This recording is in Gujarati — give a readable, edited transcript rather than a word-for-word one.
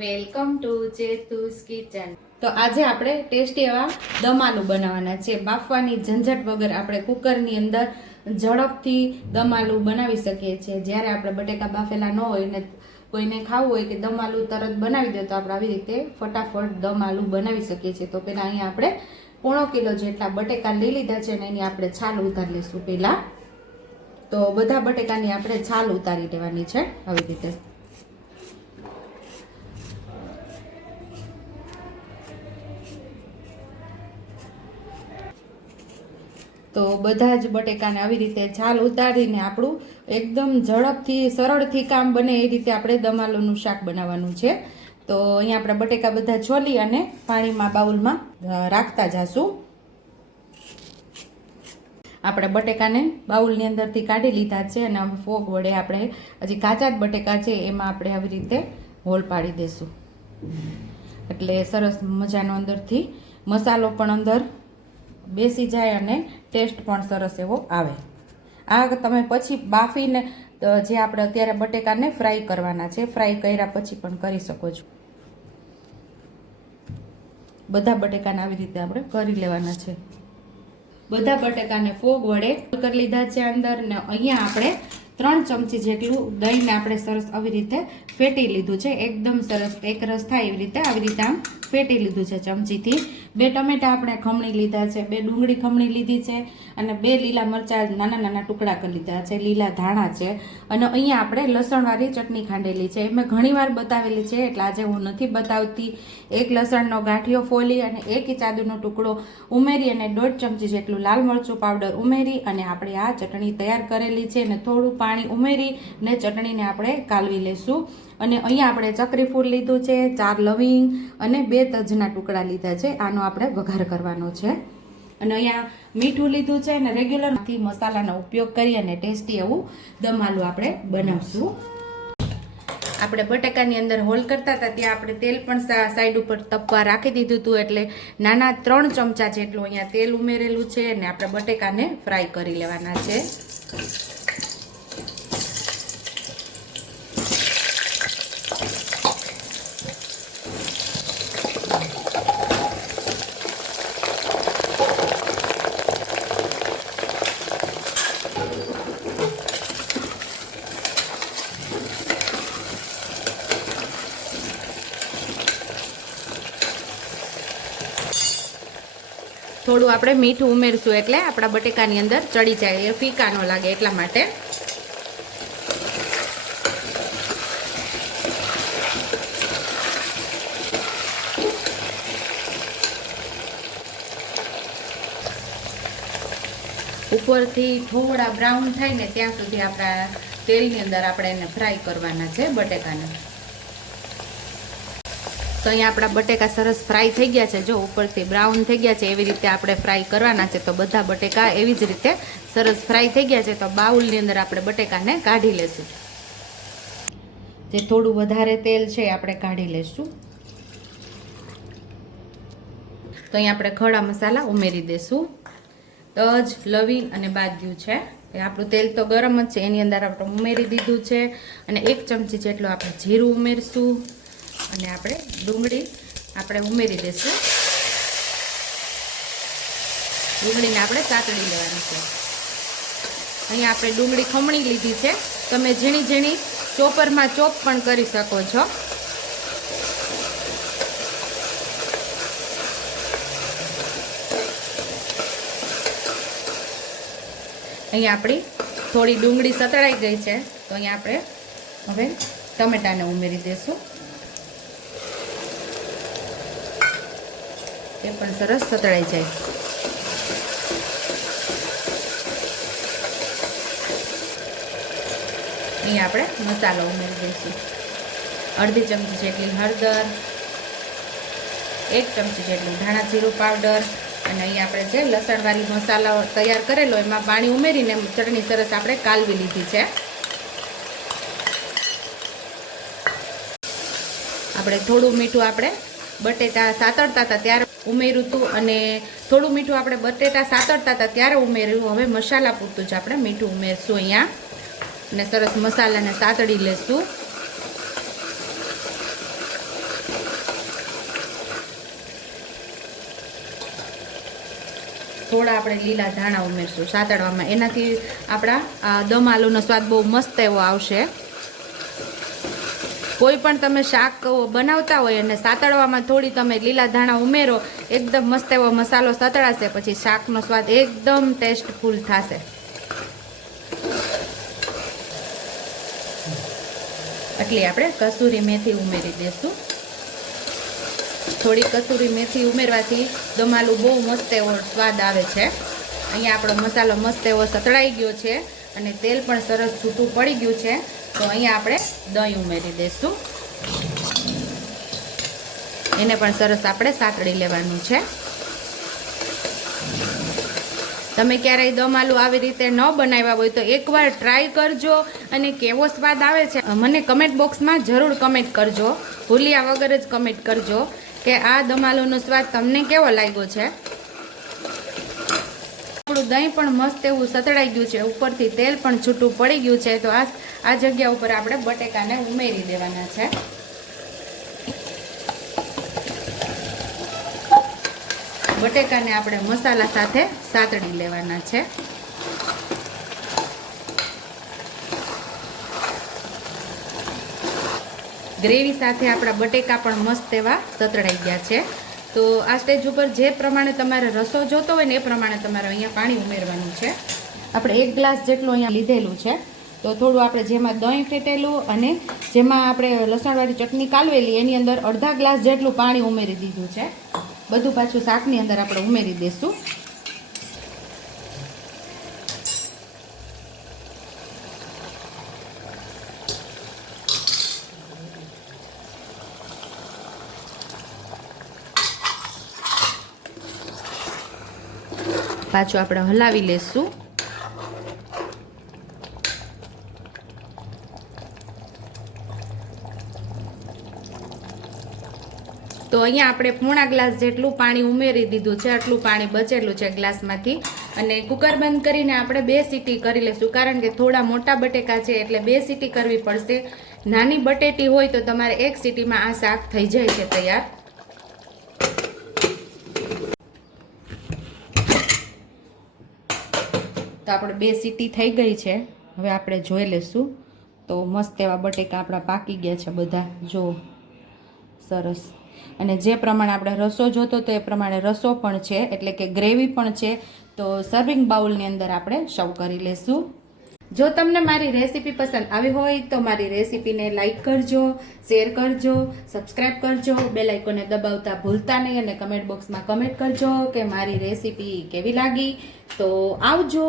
Welcome to ચેતુસ kitchen. તો આજે આપણે ટેસ્ટી એવા દમ આલુ બનાવવાના છે। બાફવાની ઝંઝટ વગર આપણે કુકરની અંદર ઝડપથી દમ આલુ બનાવી શકીએ છીએ। જ્યારે આપણે બટેકા બાફેલા ન હોય ને કોઈને ખાવું હોય કે દમ આલુ તરત બનાવી દે તો આપણે આવી રીતે ફટાફટ દમ આલુ બનાવી શકીએ છીએ। તો પહેલાં અહીંયા આપણે 1.5 કિલો જેટલા બટેકા લઈ લીધા છે અને એની આપણે છાલ ઉતારી લઈશું। પહેલાં તો બધા બટેકાની આપણે છાલ ઉતારી લેવાની છે આવી રીતે। તો બધા જ બટેકાને આવી રીતે છાલ ઉતારીને આપણું એકદમ ઝડપથી સરળથી કામ બને એ રીતે આપણે દમ આલુનું શાક બનાવવાનું છે। તો અહીંયા આપણે બટેકા બધા છોલી અને પાણીમાં બાઉલમાં રાખતા જાશું। આપણે બટેકાને બાઉલની અંદરથી કાઢી લીધા છે અને ફોગ વડે આપણે હજી કાચા જ બટેકા છે એમાં આપણે આવી રીતે હોલ પાડી દઈશું, એટલે સરસ મજાનો અંદરથી મસાલો પણ અંદર બેસી જાય અને ટેસ્ટ પણ સરસ એવો આવે। આ તમે પછી બાફીને જે આપણે અત્યારે બટેકાને ફ્રાય કરવાના છે, ફ્રાય કર્યા પછી પણ કરી શકો છો। બધા બટેકાને આવી રીતે આપણે કરી લેવાના છે। બધા બટેકાને ફોગ વડે કરી લીધા છે અંદર ને અહીંયા આપણે 3 ચમચી જેટલું દહીંને આપણે સરસ આવી રીતે ફેટી લીધું છે। એકદમ સરસ એક રસ થાય એવી રીતે આવી રીતે આમ ફેટી લીધું છે ચમચીથી। 2 ટમેટા આપણે ખમણી લીધા છે, 2 ડુંગળી ખમણી લીધી છે અને 2 લીલા મરચાં નાના નાના ટુકડા કરી લીધા છે, લીલા ધાણા છે અને અહીંયા આપણે લસણવાળી ચટણી ખાંડેલી છે। મેં ઘણીવાર બતાવેલી છે એટલે આજે હું નથી બતાવતી। 1 લસણનો ગાંઠિયો ફોલી અને 1 ઇંચ આદુનો ટુકડો ઉમેરી અને 1.5 ચમચી જેટલું લાલ મરચું પાવડર ઉમેરી અને આપણે આ ચટણી તૈયાર કરેલી છે અને થોડું પાણી ઉમેરી ને ચટણીને આપણે કાલવી લઈશું। અને અહીંયા આપણે ચકરી ફૂલ લીધું છે, 4 લવિંગ અને 2 તજના ટુકડા લીધા છે। આનો આપણે વઘાર કરવાનો છે અને અહીંયા મીઠું લીધું છે અને રેગ્યુલરથી મસાલાનો ઉપયોગ કરી અને ટેસ્ટી એવું દમ આલુ આપણે બનાવશું। આપણે બટાકાની અંદર હોલ કરતા હતા ત્યાં આપણે તેલ પણ સાઈડ ઉપર તપવા રાખી દીધું હતું, એટલે નાના 3 ચમચા જેટલું અહીંયા તેલ ઉમેરેલું છે અને આપણે બટેકાને ફ્રાય કરી લેવાના છે। થોડું આપણે મીઠું ઉમેરશું એટલે આપણા બટેકાની અંદર ચડી જાય, એ ફીકા ન લાગે એટલા માટે। ઉપરથી થોડા બ્રાઉન થાય ને ત્યાં સુધી આપણા તેલની અંદર આપણે એને ફ્રાય કરવાના છે બટેકાને। તો અહીંયા આપણા બટેકા સરસ ફ્રાય થઈ ગયા છે, જો ઉપરથી બ્રાઉન થઈ ગયા છે એવી રીતે આપણે ફ્રાય કરવાના છે। તો બધા બટેકા એવી જ રીતે સરસ ફ્રાય થઈ ગયા છે। તો બાઉલની અંદર આપણે બટેકાને કાઢી લેશું, જે થોડું વધારે તેલ છે આપણે કાઢી લેશું। તો અહીંયા આપણે ખડા મસાલા ઉમેરી દઈશું, તજ, લવિંગ અને બાદિયું છે। આપણું તેલ તો ગરમ જ છે, એની અંદર આપણે ઉમેરી દીધું છે અને 1 ચમચી જેટલું આપણે જીરું ઉમેરશું અને આપણે ડુંગળી આપણે ઉમેરી દઈશું। ડુંગળીને આપણે સાતળી લેવાની છે। અહીંયા આપણે ડુંગળી ખમણી લીધી છે, તમે ઝીણી ઝીણી ચોપરમાં ચોપ પણ કરી શકો છો। અહીંયા આપણી થોડી ડુંગળી સતળાઈ ગઈ છે, તો અહીંયા આપણે હવે ટમેટાને ઉમેરી દઈશું, એ પણ સરસ સતળાઈ જાય। અહીંયા આપણે મસાલો ઉમેરી દઈશું, 1/2 ચમચી જેટલી હળદર, 1 ચમચી જેટલું ધાણા જીરું પાવડર અને અહીંયા આપણે જે લસણવાળી મસાલો તૈયાર કરેલો એમાં પાણી ઉમેરીને ચટણી સરસ આપણે કાલવી લીધી છે। આપણે થોડું મીઠું આપણે બટેટા સાતળતા હતા ત્યારે ઉમેર્યું હતું અને થોડું મીઠું આપણે બટેટા સાતળતા હતા ત્યારે ઉમેર્યું। હવે મસાલા પૂરતું જ આપણે મીઠું ઉમેરશું અહીંયા અને સરસ મસાલાને સાતળી લેશું। થોડા આપણે લીલા ધાણા ઉમેરશું સાતળવામાં. એનાથી આપણા દમ આલુનો સ્વાદ બહુ મસ્ત એવો આવશે. કોઈ પણ તમે શાક બનાવતા હોય અને સાતળવામાં થોડી તમે લીલા ધાણા ઉમેરો, એકદમ મસ્ત એવો મસાલો સાતળાશે, પછી શાકનો સ્વાદ એકદમ ટેસ્ટફુલ થશે. એટલે આપણે કસૂરી મેથી ઉમેરી દઈશું. થોડી કસૂરી મેથી ઉમેરવાથી દમ આલુ બહુ મસ્ત એવો સ્વાદ આવે છે. અહીંયા આપણો મસાલો મસ્ત એવો સતળાઈ ગયો છે અને તેલ પણ સરસ છૂટું પડી ગયું છે. તો અહીંયા આપણે દહીં ઉમેરી દઈશું. એને પણ સરસ આપણે સાતળી લેવાનું છે. તમે ક્યારેય દમ આલુ આવી રીતે ન બનાવ્યા હોય તો એકવાર ટ્રાય કરજો અને કેવો સ્વાદ આવે છે મને કમેન્ટ બોક્સમાં જરૂર કમેન્ટ કરજો. ભૂલ્યા વગર જ કમેન્ટ કરજો કે આ દમ આલુનો સ્વાદ તમને કેવો લાગ્યો છે. આપણું દહીં પણ મસ્ત એવું સતળાઈ ગયું છે, ઉપરથી તેલ પણ છૂટું પડી ગયું છે. તો આ જગ્યા ઉપર આપણે બટેકાને ઉમેરી દેવાના છે. બટેકાને આપણે મસાલા સાથે સાતળી લેવાના છે. ગ્રેવી સાથે આપણા બટેકા પણ મસ્ત એવા સતળાઈ ગયા છે. તો આ સ્ટેજ ઉપર જે પ્રમાણે તમારે રસો જોતો હોય ને એ પ્રમાણે તમારે અહીંયા પાણી ઉમેરવાનું છે. આપણે 1 ગ્લાસ જેટલું અહીંયા લીધેલું છે. તો થોડું આપણે જેમાં દહીં ફેટેલું અને જેમાં આપણે લસણવાળી ચટણી કાલવેલી એની અંદર અડધા ગ્લાસ જેટલું પાણી ઉમેરી દીધું છે. બધું પાછું શાકની અંદર આપણે ઉમેરી દઈશું. પાછું આપણે હલાવી લેશું. તો અહીંયા આપણે પોણા ગ્લાસ જેટલું પાણી ઉમેરી દીધું છે. આટલું પાણી બચેલું છે ગ્લાસમાંથી. અને કુકર બંધ કરીને આપણે 2 સીટી કરી લઈશું, કારણ કે થોડા મોટા બટેકા છે એટલે 2 સીટી કરવી પડશે. નાની બટેટી હોય તો તમારે 1 સીટીમાં આ શાક થઈ જાય છે તૈયાર. તો આપણે 2 સીટી થઈ ગઈ છે. હવે આપણે જોઈ લઈશું. તો મસ્ત એવા બટેકા આપણા પાકી ગયા છે બધા, જો સરસ. અને જે પ્રમાણે આપણે રસો જોતો તો એ પ્રમાણે રસો પણ છે, એટલે કે ગ્રેવી પણ છે. તો સર્વિંગ બાઉલની અંદર આપણે સર્વ કરી લેશું. જો તમને મારી રેસીપી પસંદ આવી હોય તો મારી રેસીપીને લાઈક કરજો, શેર કરજો, સબસ્ક્રાઈબ કરજો, બેલ આઇકોનને દબાવતા ભૂલતા નહીં અને કમેન્ટ બોક્સમાં કમેન્ટ કરજો કે મારી રેસીપી કેવી લાગી. તો આવજો.